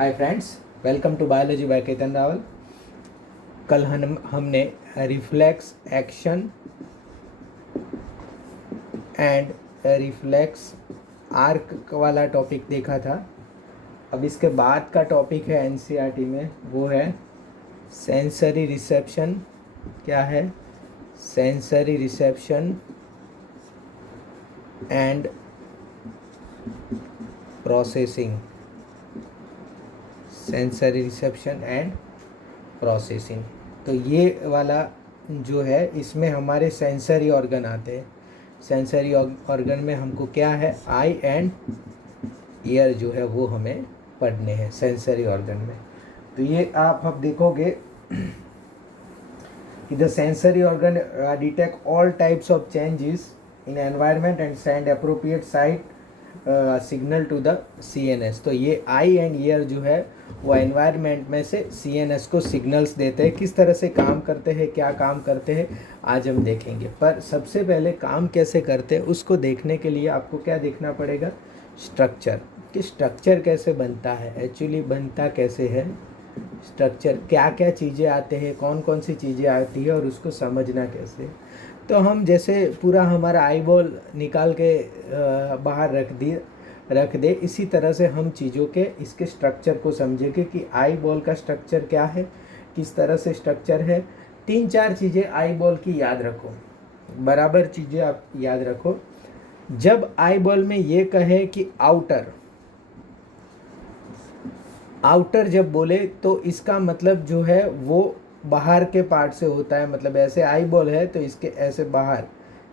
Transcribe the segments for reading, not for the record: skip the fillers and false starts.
Hi friends, welcome to biology by Ketan Rawal. कल हमने reflex action and reflex arc वाला topic देखा था। अब इसके बाद का टॉपिक है एनसीईआरटी में, वो है सेंसरी रिसेप्शन। क्या है? Sensory reception and processing. Sensory reception and processing. तो ये वाला जो है, इसमें हमारे सेंसरी ऑर्गन आते हैं। सेंसरी ऑर्गन में हमको क्या है, आई एंड ईयर जो है वो हमें पढ़ने हैं सेंसरी ऑर्गन में। तो ये आप अब देखोगे कि the sensory organ detect all types of changes in environment and send appropriate sight signal to the CNS. तो ये आई एंड ईयर जो है वो एनवायरनमेंट में से सीएनएस को सिग्नल्स देते हैं। किस तरह से काम करते हैं, क्या काम करते हैं, आज हम देखेंगे। पर सबसे पहले काम कैसे करते हैं उसको देखने के लिए आपको क्या देखना पड़ेगा, स्ट्रक्चर। कि स्ट्रक्चर कैसे बनता है, एक्चुअली बनता कैसे है स्ट्रक्चर, क्या क्या चीज़ें आते हैं, कौन कौन सी चीज़ें आती है और उसको समझना कैसे। तो हम जैसे पूरा हमारा आई बॉल निकाल के बाहर रख दे, इसी तरह से हम चीज़ों के इसके स्ट्रक्चर को समझेंगे कि आई बॉल का स्ट्रक्चर क्या है, किस तरह से स्ट्रक्चर है। 3-4 चीज़ें आई बॉल की याद रखो, बराबर चीज़ें आप याद रखो। जब आई बॉल में ये कहे कि आउटर जब बोले तो इसका मतलब जो है वो बाहर के पार्ट से होता है। मतलब ऐसे आई बॉल है तो इसके ऐसे बाहर,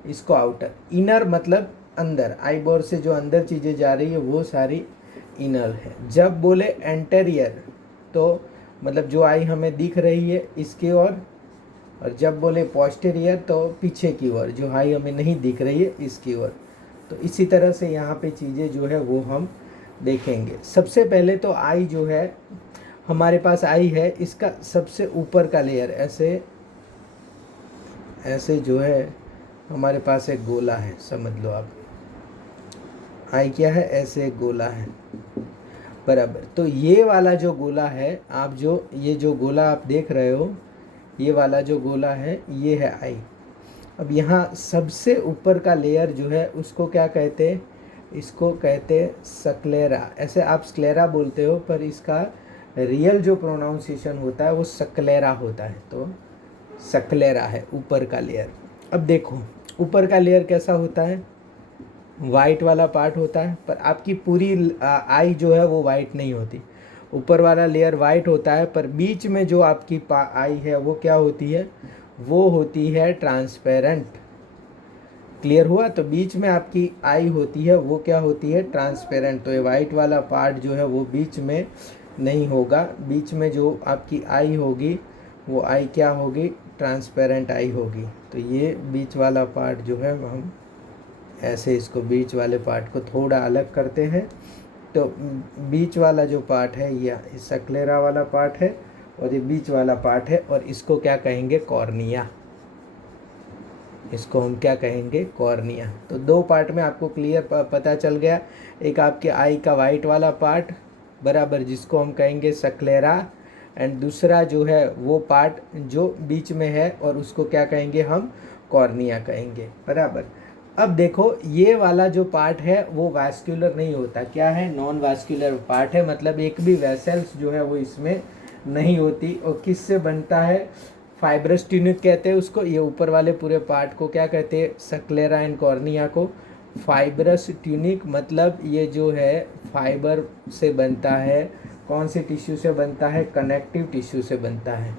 इसको आउटर। इनर मतलब अंदर, आई बॉल से जो अंदर चीज़ें जा रही है वो सारी इनर है। जब बोले एंटेरियर तो मतलब जो आई हमें दिख रही है इसकी ओर, और जब बोले पोस्टीरियर तो पीछे की ओर, जो आई हमें नहीं दिख रही है इसकी ओर। तो इसी तरह से यहाँ पे चीज़ें जो है वो हम देखेंगे। सबसे पहले तो आई जो है हमारे पास आई है, इसका सबसे ऊपर का लेयर ऐसे जो है हमारे पास एक गोला है, समझ लो आप। आई क्या है, ऐसे एक गोला है, बराबर। तो ये वाला जो गोला है, आप जो ये जो गोला आप देख रहे हो, ये वाला जो गोला है ये है आई। अब यहाँ सबसे ऊपर का लेयर जो है उसको क्या कहते हैं, इसको कहते हैं सक्लेरा। ऐसे आप स्क्लेरा बोलते हो पर इसका रियल जो प्रोनाउंसिएशन होता है वो सक्लेरा होता है। तो सक्लेरा है ऊपर का लेयर। अब देखो ऊपर का लेयर कैसा होता है, वाइट वाला पार्ट होता है, पर आपकी पूरी आई जो है वो वाइट नहीं होती। ऊपर वाला लेयर वाइट होता है पर बीच में जो आपकी आई है वो क्या होती है, वो होती है ट्रांसपेरेंट। क्लियर हुआ? तो बीच में आपकी आई होती है वो क्या होती है, ट्रांसपेरेंट। तो ये वाइट वाला पार्ट जो है वो बीच में नहीं होगा। बीच में जो आपकी आई होगी वो आई क्या होगी, ट्रांसपेरेंट आई होगी। तो ये बीच वाला पार्ट जो है हम ऐसे इसको बीच वाले पार्ट को थोड़ा अलग करते हैं। तो बीच वाला जो पार्ट है ये सक्लेरा वाला पार्ट है और ये बीच वाला पार्ट है, और इसको क्या कहेंगे, कॉर्निया। इसको हम क्या कहेंगे, कॉर्निया। तो दो पार्ट में आपको क्लियर पता चल गया। एक आपके आई का वाइट वाला पार्ट, बराबर, जिसको हम कहेंगे सक्लेरा, एंड दूसरा जो है वो पार्ट जो बीच में है और उसको क्या कहेंगे हम, कॉर्निया कहेंगे, बराबर। अब देखो ये वाला जो पार्ट है वो वास्कुलर नहीं होता, क्या है, नॉन वास्कुलर पार्ट है। मतलब एक भी वेसल्स जो है वो इसमें नहीं होती। और किससे बनता है, फाइब्रस ट्यूनिक कहते हैं उसको। ये ऊपर वाले पूरे पार्ट को क्या कहते हैं, सक्लेरा एंड कॉर्निया को फाइब्रस ट्यूनिक। मतलब ये जो है फाइबर से बनता है। कौन से टिश्यू से बनता है, कनेक्टिव टिश्यू से बनता है,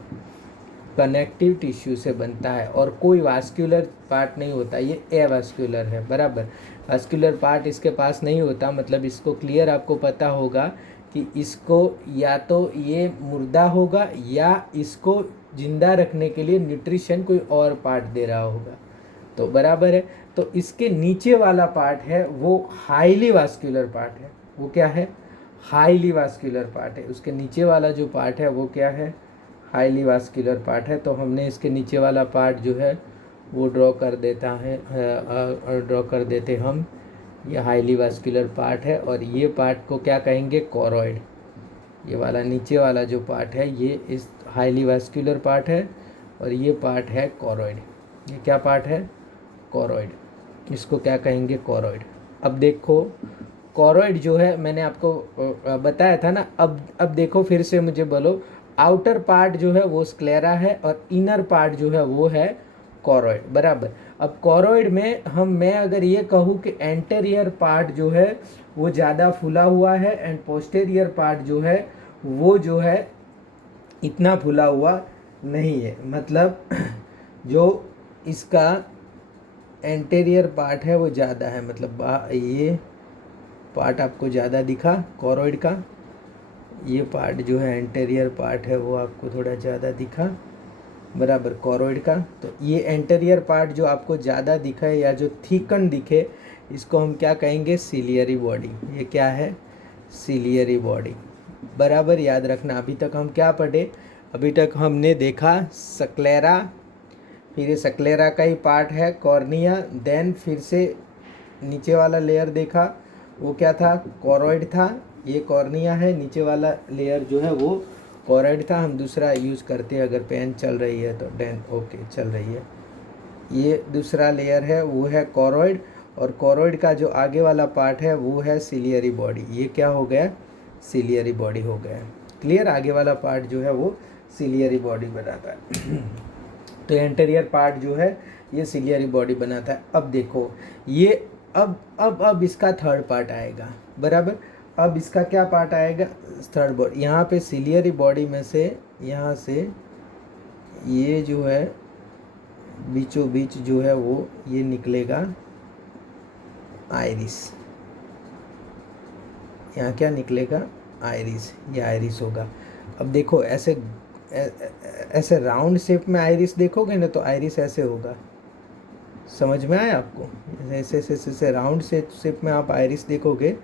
कनेक्टिव टिश्यू से बनता है। और कोई वास्कुलर पार्ट नहीं होता, ये एवास्कुलर है, बराबर। वास्कुलर पार्ट इसके पास नहीं होता। मतलब इसको क्लियर आपको पता होगा कि इसको या तो ये मुर्दा होगा या इसको जिंदा रखने के लिए न्यूट्रिशन कोई और पार्ट दे रहा होगा। तो बराबर है। तो इसके नीचे वाला पार्ट है वो हाईली वास्कुलर पार्ट है। वो क्या है, हाईली वास्कुलर पार्ट है। उसके नीचे वाला जो पार्ट है वो क्या है, हाईली वास्कुलर पार्ट है। तो हमने इसके नीचे वाला पार्ट जो है वो ड्रॉ कर देते हम। ये हाईली वास्कुलर पार्ट है और ये पार्ट को क्या कहेंगे, कोरॉइड। ये वाला नीचे वाला जो पार्ट है ये इस हाईली वास्कुलर पार्ट है, और ये पार्ट है कॉरोइड। ये क्या पार्ट है? कॉरोइड। इसको क्या कहेंगे? कॉरोइड। अब देखो कॉरोइड जो है मैंने आपको बताया था ना, अब देखो फिर से मुझे बोलो, आउटर पार्ट जो है वो स्क्लेरा है और इनर पार्ट जो है वो है कॉरोइड, बराबर। अब कॉरोइड में मैं अगर ये कहूँ कि एंटेरियर पार्ट जो है वो ज़्यादा फूला हुआ है एंड पोस्टेरियर पार्ट जो है वो जो है इतना फूला हुआ नहीं है, मतलब जो इसका एंटेरियर पार्ट है वो ज़्यादा है, मतलब ये पार्ट आपको ज़्यादा दिखा कॉरोइड का, ये पार्ट जो है एंटेरियर पार्ट है वो आपको थोड़ा ज़्यादा दिखा, बराबर, कॉरोइड का। तो ये एंटेरियर पार्ट जो आपको ज़्यादा दिखे या जो थिकन दिखे, इसको हम क्या कहेंगे? Ciliary body. ये क्या है? सिलियरी बॉडी, बराबर, याद रखना। अभी तक हम क्या पढ़े? अभी तक हमने देखा सक्लेरा, फिर ये सक्लेरा का ही पार्ट है कॉर्निया, देन फिर से नीचे वाला लेयर देखा, वो क्या था? कॉरोइड था। ये कॉर्निया है, नीचे वाला लेयर जो है वो कॉरोइड था। हम दूसरा यूज़ करते हैं, अगर पेन चल रही है तो डेन ओके चल रही है। ये दूसरा लेयर है वो है कॉरोइड, और कॉरोइड का जो आगे वाला पार्ट है वो है सिलियरी बॉडी। ये क्या हो गया? सिलियरी बॉडी हो गया। क्लियर? आगे वाला पार्ट जो है वो सिलियरी बॉडी बनाता है। तो एंटेरियर पार्ट जो है ये सिलियरी बॉडी बनाता है। अब देखो ये अब इसका थर्ड पार्ट आएगा, बराबर। अब इसका क्या पार्ट आएगा? Third body. यहाँ पे सिलियरी बॉडी में से यहाँ से ये जो है बीचों बीच जो है वो ये निकलेगा आइरिस। यहाँ क्या निकलेगा? आइरिस। ये आइरिस होगा। अब देखो ऐसे ऐसे राउंड शेप में आइरिस देखोगे ना तो आइरिस ऐसे होगा। समझ में आया आपको? ऐसे ऐसे ऐसे राउंड शेप में आप आइरिस देखोगे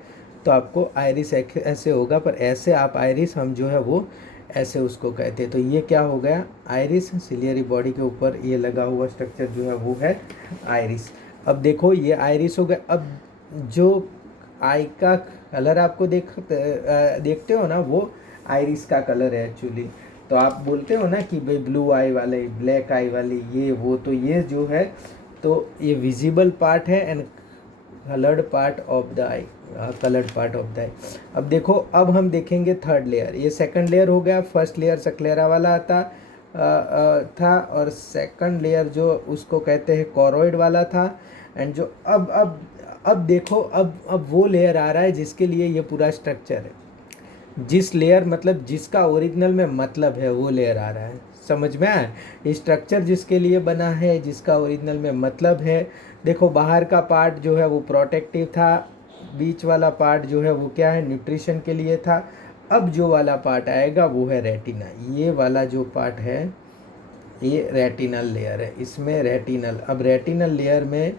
तो आपको आइरिस ऐसे होगा, पर ऐसे आप आइरिस हम जो है वो ऐसे उसको कहते हैं। तो ये क्या हो गया? आइरिस। सिलियरी बॉडी के ऊपर ये लगा हुआ स्ट्रक्चर जो है वो है आइरिस। अब देखो ये आइरिस हो गया। अब जो आई का कलर आपको देखते हो ना, वो आइरिस का कलर है एक्चुअली। तो आप बोलते हो ना कि भाई ब्लू आई वाले, ब्लैक आई वाली, ये वो, तो ये जो है तो ये विजिबल पार्ट है and coloured part of the eye, coloured part of the eye. अब देखो अब हम देखेंगे थर्ड लेयर। ये सेकंड लेयर हो गया। फर्स्ट लेयर सक्लेरा वाला था और सेकंड लेयर जो उसको कहते हैं कॉरोइड वाला था। एंड जो अब देखो अब वो लेयर आ रहा है जिसके लिए ये पूरा स्ट्रक्चर है। जिस लेयर मतलब जिसका ओरिजिनल में मतलब है वो लेयर आ रहा है। समझ में आया? स्ट्रक्चर जिसके लिए बना है, जिसका ओरिजिनल में मतलब है। देखो बाहर का पार्ट जो है वो प्रोटेक्टिव था, बीच वाला पार्ट जो है वो क्या है? न्यूट्रिशन के लिए था। अब जो वाला पार्ट आएगा वो है रेटिना। ये वाला जो पार्ट है ये रेटिनल लेयर है। इसमें रेटिनल, अब रेटिनल लेयर में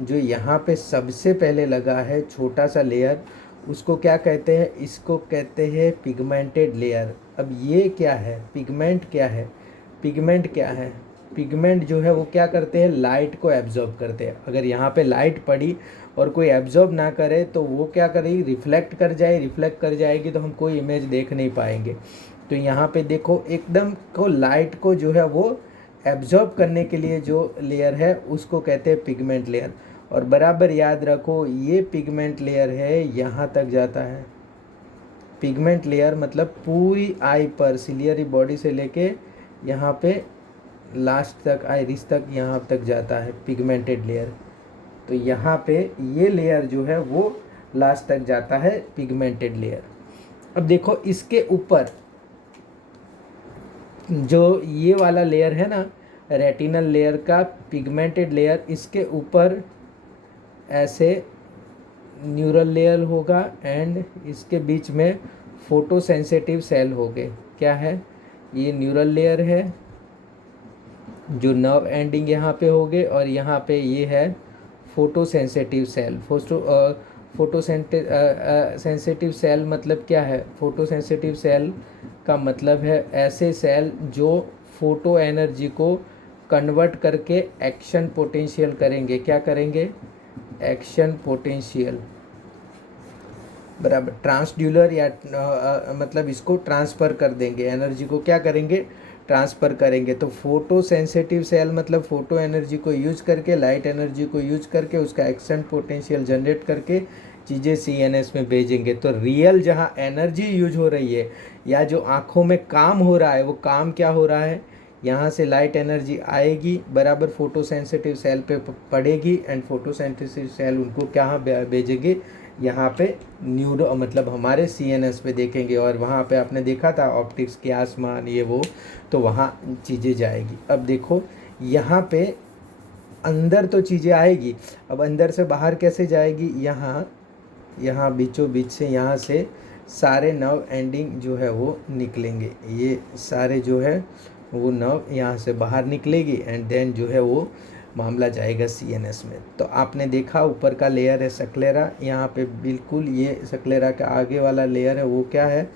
जो यहाँ पे सबसे पहले लगा है छोटा सा लेयर, उसको क्या कहते हैं? इसको कहते हैं पिगमेंटेड लेयर। अब ये क्या है? पिगमेंट क्या है? पिगमेंट क्या है? पिगमेंट जो है वो क्या करते हैं? लाइट को एब्जॉर्ब करते हैं। अगर यहाँ पे लाइट पड़ी और कोई एब्जॉर्ब ना करे तो वो क्या करेगी? रिफ्लेक्ट कर जाए। रिफ्लेक्ट कर जाएगी तो हम कोई इमेज देख नहीं पाएंगे। तो यहाँ पे देखो एकदम को लाइट को जो है वो एब्जॉर्ब करने के लिए जो लेयर है उसको कहते हैं पिगमेंट लेयर। और बराबर याद रखो ये पिगमेंट लेयर है यहाँ तक जाता है। पिगमेंट लेयर मतलब पूरी आई पर, सिलियरी बॉडी से लेके यहाँ पे लास्ट तक, आइरिस तक, यहाँ तक जाता है पिगमेंटेड लेयर। तो यहाँ पे ये लेयर जो है वो लास्ट तक जाता है, पिगमेंटेड लेयर। अब देखो इसके ऊपर जो ये वाला लेयर है ना, रेटिनल लेयर का पिगमेंटेड लेयर, इसके ऊपर ऐसे न्यूरल लेयर होगा एंड इसके बीच में फोटो सेंसिटिव सेल होंगे। क्या है? ये न्यूरल लेयर है जो नर्व एंडिंग यहाँ पे होंगे, और यहाँ पे ये है photo sensitive cell. Photo sensitive cell मतलब क्या है? फोटो सेंसिटिव सेल का मतलब है ऐसे सेल जो फोटो एनर्जी को कन्वर्ट करके एक्शन पोटेंशियल करेंगे। क्या करेंगे? Action potential. बराबर। ट्रांसड्यूलर या मतलब इसको ट्रांसफ़र कर देंगे, एनर्जी को क्या करेंगे, ट्रांसफ़र करेंगे। तो फोटो सेंसिटिव सेल मतलब फोटो एनर्जी को यूज करके, लाइट एनर्जी को यूज करके उसका एक्सटेंट पोटेंशियल जनरेट करके चीज़ें सीएनएस में भेजेंगे। तो रियल जहाँ एनर्जी यूज हो रही है या जो आँखों में काम हो रहा है, वो काम क्या हो रहा है, यहाँ से लाइट एनर्जी आएगी, बराबर फोटो सेंसिटिव सेल पे पड़ेगी, एंड फोटो सेंसिटिव सेल उनको क्या भेजेंगे, यहाँ पे न्यूरो मतलब हमारे सीएनएस पे देखेंगे। और वहाँ पे आपने देखा था ऑप्टिक्स के आसमान ये वो, तो वहाँ चीज़ें जाएगी। अब देखो यहाँ पे अंदर तो चीज़ें आएगी, अब अंदर से बाहर कैसे जाएगी, यहाँ बीचों बीच से यहाँ से सारे नर्व एंडिंग जो है वो निकलेंगे, ये सारे जो है वो नर्व यहाँ से बाहर निकलेगी, एंड देन जो है वो मामला जाएगा सीएनएस में। तो आपने देखा ऊपर का लेयर है सक्लेरा, यहाँ पे बिल्कुल ये सक्लेरा का आगे वाला लेयर है वो क्या है,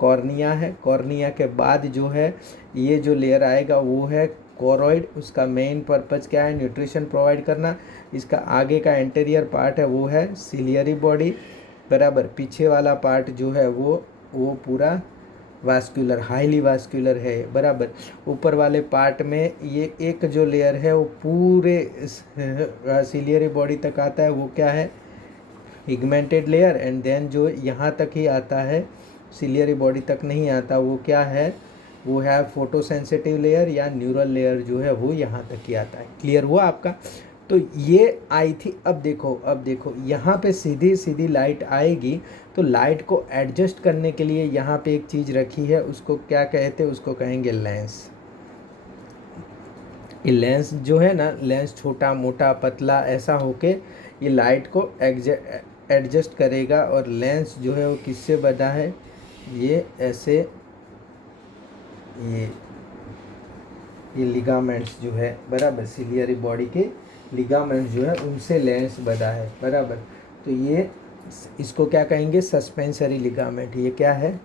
कॉर्निया है। कॉर्निया के बाद जो है ये जो लेयर आएगा वो है कोरॉइड। उसका मेन पर्पज़ क्या है, न्यूट्रिशन प्रोवाइड करना। इसका आगे का एंटीरियर पार्ट है वो है सिलियरी बॉडी, बराबर। पीछे वाला पार्ट जो है वो पूरा वास्कुलर, हाईली वास्कुलर है, बराबर। ऊपर वाले पार्ट में ये एक जो लेयर है वो पूरे सिलियरी बॉडी तक आता है, वो क्या है, पिगमेंटेड लेयर। एंड देन जो यहाँ तक ही आता है, सिलियरी बॉडी तक नहीं आता, वो क्या है, वो है फोटो सेंसिटिव लेयर या न्यूरल लेयर जो है वो यहाँ तक ही आता है। क्लियर हुआ आपका। तो ये आई थी। अब देखो यहाँ पे सीधी सीधी लाइट आएगी, तो लाइट को एडजस्ट करने के लिए यहाँ पे एक चीज़ रखी है, उसको क्या कहते हैं, उसको कहेंगे लेंस। ये लेंस जो है ना, लेंस छोटा मोटा पतला ऐसा होके ये लाइट को एडजस्ट करेगा। और लेंस जो है वो किससे बना है, ये ऐसे ये लिगामेंट्स जो है, बराबर, सिलियरी बॉडी के लिगामेंट्स जो है उनसे लेंस बना है, बराबर। तो ये इसको क्या कहेंगे, सस्पेंसरी लिगामेंट। ये क्या है,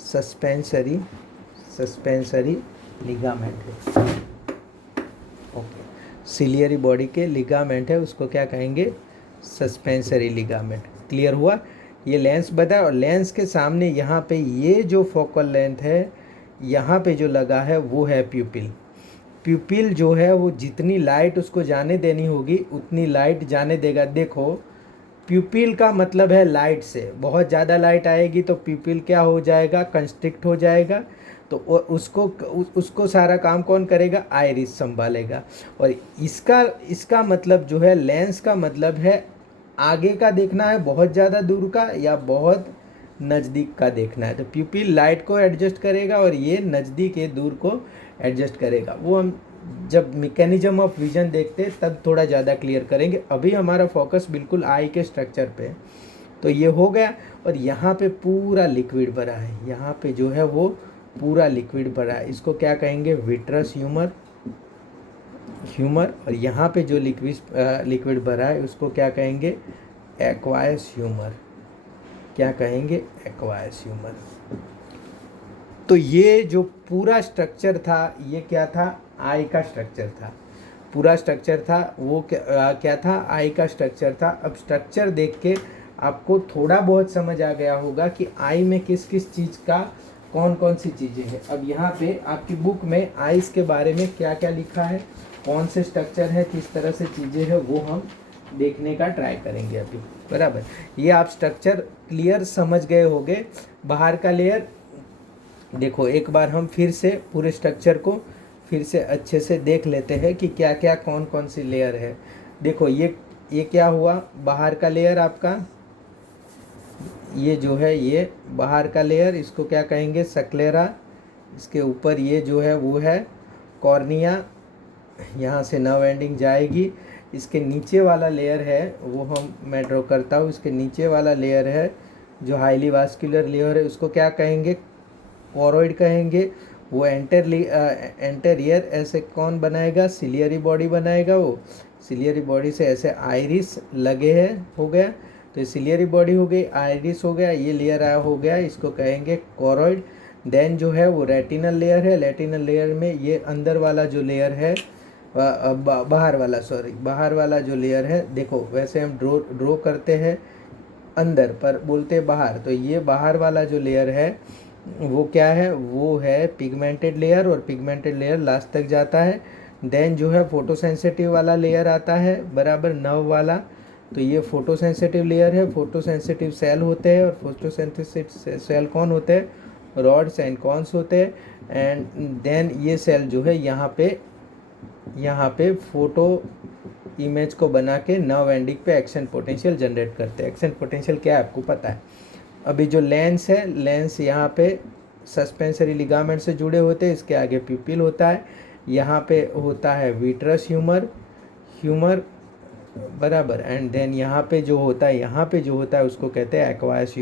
सस्पेंसरी लिगामेंट है। ओके, सिलियरी बॉडी के लिगामेंट है, उसको क्या कहेंगे, सस्पेंसरी लिगामेंट। क्लियर हुआ। ये लेंस बताया, और लेंस के सामने यहाँ पे ये जो फोकल लेंथ है यहाँ पे जो लगा है वो है प्यूपिल। प्यूपिल जो है वो जितनी लाइट उसको जाने देनी होगी उतनी लाइट जाने देगा। देखो प्यूपिल का मतलब है लाइट से, बहुत ज़्यादा लाइट आएगी तो प्यूपिल क्या हो जाएगा, कंस्ट्रिक्ट हो जाएगा। तो उसको सारा काम कौन करेगा, आइरिस संभालेगा। और इसका मतलब जो है, लेंस का मतलब है आगे का देखना है बहुत ज़्यादा दूर का या बहुत नज़दीक का देखना है। तो प्यूपिल लाइट को एडजस्ट करेगा और ये नज़दीक है दूर को एडजस्ट करेगा। वो हम जब मैकेनिज्म ऑफ विजन देखते हैं तब थोड़ा ज़्यादा क्लियर करेंगे। अभी हमारा फोकस बिल्कुल आई के स्ट्रक्चर पे। तो ये हो गया, और यहाँ पे पूरा लिक्विड भरा है, यहाँ पे जो है वो पूरा लिक्विड भरा है। इसको क्या कहेंगे, विट्रस ह्यूमर। और यहाँ पे जो लिक्विड भरा है उसको क्या कहेंगे, एक्वायस ह्यूमर। क्या कहेंगे, एक्वायस ह्यूमर। तो ये जो पूरा स्ट्रक्चर था, ये क्या था, आई का स्ट्रक्चर था। पूरा स्ट्रक्चर था वो क्या था, आई का स्ट्रक्चर था। अब स्ट्रक्चर देख के आपको थोड़ा बहुत समझ आ गया होगा कि आई में किस किस चीज़ का कौन कौन सी चीज़ें हैं। अब यहाँ पे आपकी बुक में आइस के बारे में क्या क्या लिखा है, कौन से स्ट्रक्चर है, किस तरह से चीज़ें हैं, वो हम देखने का ट्राई करेंगे अभी, बराबर। ये आप स्ट्रक्चर क्लियर समझ गए होंगे। बाहर का लेयर देखो, एक बार हम फिर से पूरे स्ट्रक्चर को फिर से अच्छे से देख लेते हैं कि क्या क्या कौन कौन सी लेयर है। देखो ये क्या हुआ, बाहर का लेयर आपका, ये जो है ये बाहर का लेयर, इसको क्या कहेंगे, सक्लेरा। इसके ऊपर ये जो है वो है कॉर्निया, यहाँ से नर्व एंडिंग जाएगी। इसके नीचे वाला लेयर है वो मैं ड्रॉ करता हूँ। इसके नीचे वाला लेयर है जो हाईली वास्कुलर लेयर है, उसको क्या कहेंगे, कोरॉइड कहेंगे। वो एंटेरियर ऐसे कौन बनाएगा, सिलियरी बॉडी बनाएगा। वो सिलियरी बॉडी से ऐसे आइरिस लगे हैं, हो गया। तो ये सिलियरी बॉडी हो गई, आइरिस हो गया, ये लेयर हो गया, इसको कहेंगे कोरॉइड। देन जो है वो रेटिनल लेयर है। रेटिनल लेयर में ये अंदर वाला जो लेयर है, बाहर वाला जो लेयर है, देखो वैसे हम ड्रॉ करते हैं। अंदर, पर बोलते बाहर। तो ये बाहर वाला जो लेयर है वो क्या है, वो है पिगमेंटेड लेयर, और पिगमेंटेड लेयर लास्ट तक जाता है। देन जो है फोटोसेंसिटिव वाला लेयर आता है, बराबर, नर्व वाला। तो ये फोटोसेंसिटिव लेयर है, फोटोसेंसिटिव सेल होते हैं, और फोटोसेंसिटिव सेल कौन होते हैं, रॉड्स एंड कॉन्स होते हैं। एंड देन ये सेल जो है यहाँ पे फोटो इमेज को बना के नर्व एंडिंग पे एक्शन पोटेंशियल जनरेट करते हैं। एक्शन पोटेंशियल क्या है आपको पता है। अभी जो लेंस है, लेंस यहाँ पे सस्पेंसरी लिगामेंट से जुड़े होते हैं, इसके आगे प्यूपिल होता है, यहाँ पे होता है विट्रस ह्यूमर बराबर। एंड देन यहाँ पे जो होता है उसको कहते हैं एक्वायस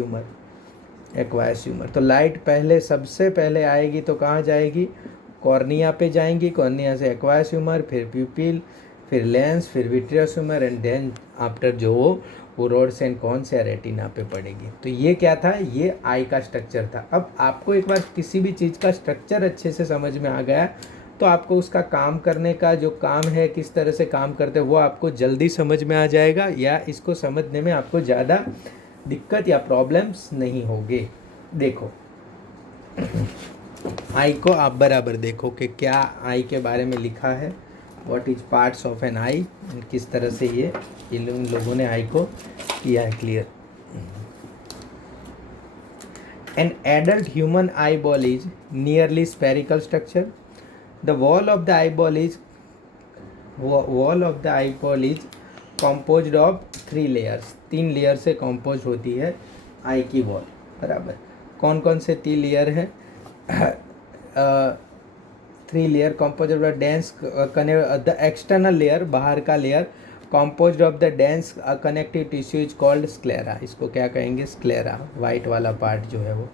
ह्यूमर। तो लाइट पहले सबसे पहले आएगी तो कहाँ जाएगी, कॉर्निया पे जाएंगी, कॉर्निया से एक्वायस ह्यूमर, फिर प्यूपिल, फिर लेंस, फिर vitreous humour, and then after जो वो रोड्स एंड कॉन्स या रेटिना पे पड़ेगी। तो ये क्या था, ये आई का स्ट्रक्चर था। अब आपको एक बार किसी भी चीज़ का स्ट्रक्चर अच्छे से समझ में आ गया तो आपको उसका काम करने का जो काम है, किस तरह से काम करते हैं, वो आपको जल्दी समझ में आ जाएगा, या इसको समझने में आपको ज़्यादा दिक्कत या प्रॉब्लम्स नहीं होंगे। देखो आई को आप बराबर देखो कि क्या आई के बारे में लिखा है, what is parts of an eye, किस तरह से ये इन लोगों ने आई को किया है clear. An adult human eye ball is nearly spherical structure. The wall of the eye ball is composed of 3 layers. 3 layer से कंपोज होती है आई की वॉल, बराबर। कौन कौन से 3 लेयर हैं, 3 layer compose of the dense the external layer, बाहर का layer, composed of the dense connective tissue is called sclera. इसको क्या कहेंगे, स्क्लेरा, वाइट वाला पार्ट जो है वो।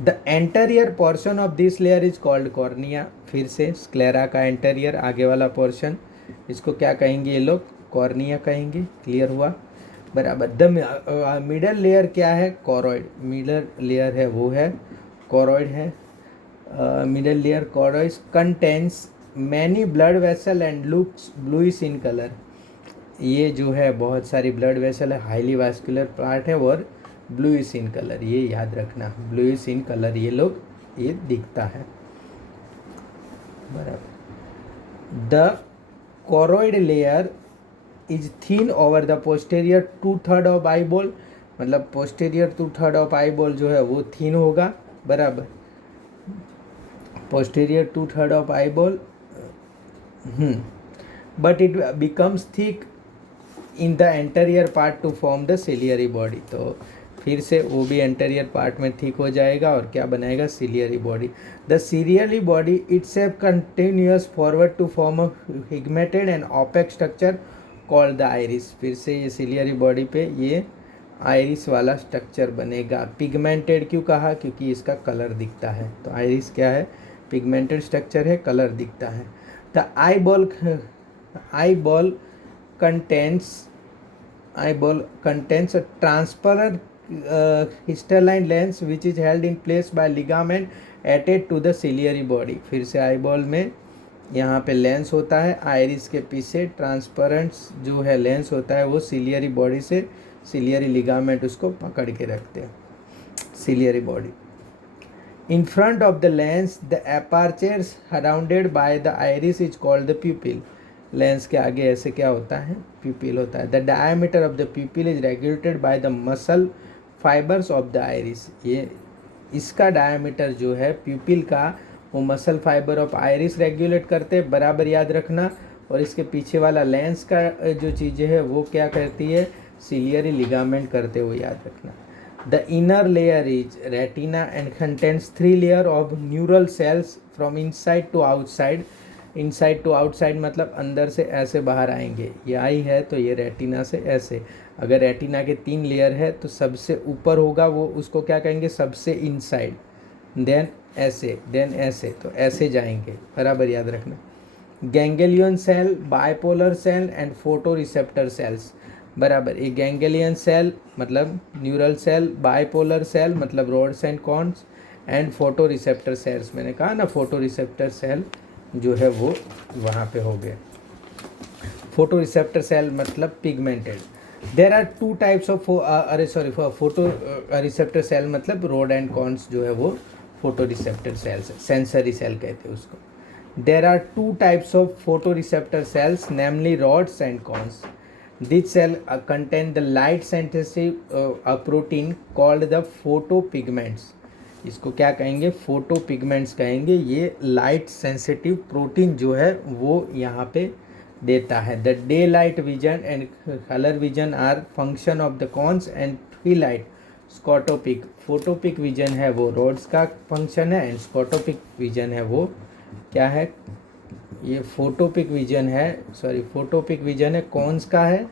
The anterior portion of this layer is called cornea. फिर से स्क्लेरा का एंटेरियर, आगे वाला पोर्शन, इसको क्या कहेंगे ये लोग, कॉर्निया कहेंगे। क्लियर हुआ, बराबर। द मिडल लेयर क्या है, कॉरोइड। मिडल लेयर है वो है कॉरोइड है। Middle layer choroid contains many blood vessel and looks bluish in colour. ये जो है बहुत सारी ब्लड वेसल है, हाईली वास्कुलर पार्ट है, और ब्लूइश इन कलर, ये याद रखना, ब्लूइश इन कलर ये दिखता है, बराबर। The choroid layer is thin over the posterior 2/3 of eyeball, मतलब पोस्टेरियर 2/3 ऑफ आई बॉल जो है वो थिन होगा, बराबर। Posterior 2/3 of eyeball, but it becomes thick in the anterior part to form the ciliary body. तो फिर से वो भी एंटेरियर पार्ट में ठीक हो जाएगा और क्या बनाएगा, ciliary body. The ciliary body itself continuous forward to form a pigmented and opaque structure called the iris. फिर से ये सिलियरी बॉडी पे ये आइरिस वाला स्ट्रक्चर बनेगा। पिगमेंटेड क्यों कहा, क्योंकि इसका कलर दिखता है। तो आइरिस क्या है, पिगमेंटेड स्ट्रक्चर है, कलर दिखता है। The eye ball contains a transparent crystalline lens which is held in place by ligament attached to the ciliary body। फिर से आई बॉल में यहाँ पे लेंस होता है, आइरिस के पीछे ट्रांसपेरेंट जो है लेंस होता है, वो सिलियरी बॉडी से सिलियरी लिगामेंट उसको पकड़ के रखते हैं, ciliary body. In front of the lens, the aperture surrounded by the iris is called the pupil। Lens के आगे ऐसे क्या होता है, प्यूपिल होता है। The diameter of the प्यूपिल is regulated by the muscle fibres of the iris. ये इसका डायमीटर जो है प्यूपिल का, वो muscle fibre of iris regulate करते, बराबर याद रखना। और इसके पीछे वाला लेंस का जो चीज़ें है वो क्या करती है, सिलियरी लिगामेंट करते हुए याद रखना। The inner layer is retina and contents 3 layer of neural cells from inside to outside. Inside to outside मतलब अंदर से ऐसे बाहर आएंगे, ये आई है तो ये रेटिना से ऐसे। अगर रेटिना के 3 लेयर है तो सबसे ऊपर होगा वो, उसको क्या कहेंगे, सबसे इनसाइड, देन ऐसे, देन ऐसे, तो ऐसे जाएंगे, बराबर याद रखना। Ganglion cell, bipolar cell and photo receptor cells, बराबर। ये गैंग्लियन सेल मतलब न्यूरल सेल, बाइपोलर सेल मतलब rods and cones, and photo receptor cells, मैंने कहा ना फोटो रिसेप्टर सेल जो है वो वहाँ पे हो गए। फोटो रिसेप्टर सेल मतलब pigmented. There are two types of photo receptor cell, मतलब रोड एंड कॉन्स जो है वो photo receptor cells, sensory cell कहते हैं उसको. There are two types of photoreceptor cells, namely rods and cones. These cells contain the light sensitive protein called the photopigments. इसको क्या कहेंगे? फोटोपिगमेंट्स कहेंगे. ये लाइट सेंसिटिव प्रोटीन जो है वो यहाँ पे देता है. The daylight vision and colour vision are function of the cones and twilight scotopic. Photopic vision है वो रोड्स का फंक्शन है, एंड स्कॉटोपिक विजन है वो क्या है? ये फोटोपिक विजन है, फोटोपिक विजन है कॉन्स का है,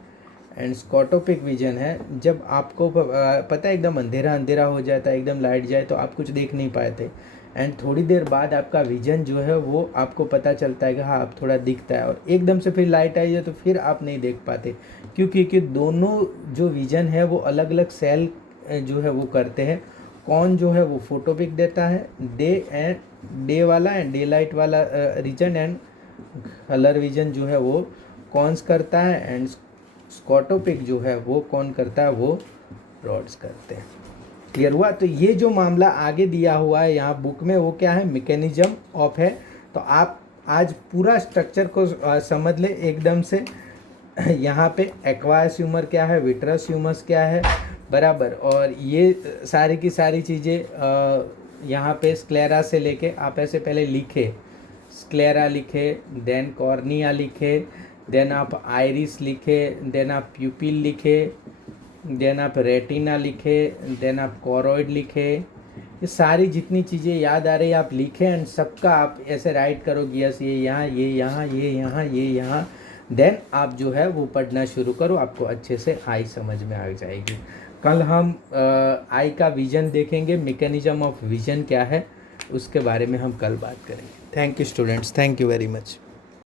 एंड स्कॉटोपिक विजन है जब आपको पता है एकदम अंधेरा अंधेरा हो जाता है, एकदम लाइट जाए तो आप कुछ देख नहीं पाते, एंड थोड़ी देर बाद आपका विजन जो है वो आपको पता चलता है कि हाँ अब थोड़ा दिखता है, और एकदम से फिर लाइट आई जाए तो फिर आप नहीं देख पाते. क्योंकि दोनों जो विजन है वो अलग अलग सेल जो है वो करते हैं. कौन जो है वो फोटोपिक देता है, डे वाला एंड डे लाइट वाला रीजन, एंड कलर विजन जो है वो कॉन्स करता है, एंड स्कॉटोपिक जो है वो कौन करता है? वो रॉड्स करते हैं. क्लियर हुआ? तो ये जो मामला आगे दिया हुआ है यहाँ बुक में वो क्या है? मैकेनिज्म ऑफ है. तो आप आज पूरा स्ट्रक्चर को समझ ले एकदम से. यहाँ पे एक्वायस ह्यूमर क्या है, विट्रस ह्यूमस क्या है, बराबर. और ये सारी की सारी चीज़ें यहाँ पे स्क्लेरा से लेके आप ऐसे पहले लिखे, स्क्लेरा लिखे, देन कॉर्निया लिखे, देन आप आइरिस लिखे, देन आप प्यूपिल लिखे, देन आप रेटिना लिखे, देन आप कोरोइड लिखे. ये सारी जितनी चीज़ें याद आ रही है आप लिखें, एंड सबका आप ऐसे राइट करोगे, यस ये यहाँ, ये यहाँ, ये यहाँ, ये यहाँ. देन आप जो है वो पढ़ना शुरू करो, आपको अच्छे से आई समझ में आ जाएगी. कल हम आई का विजन देखेंगे, मैकेनिज्म ऑफ विजन क्या है उसके बारे में हम कल बात करेंगे. Thank you students, thank you very much.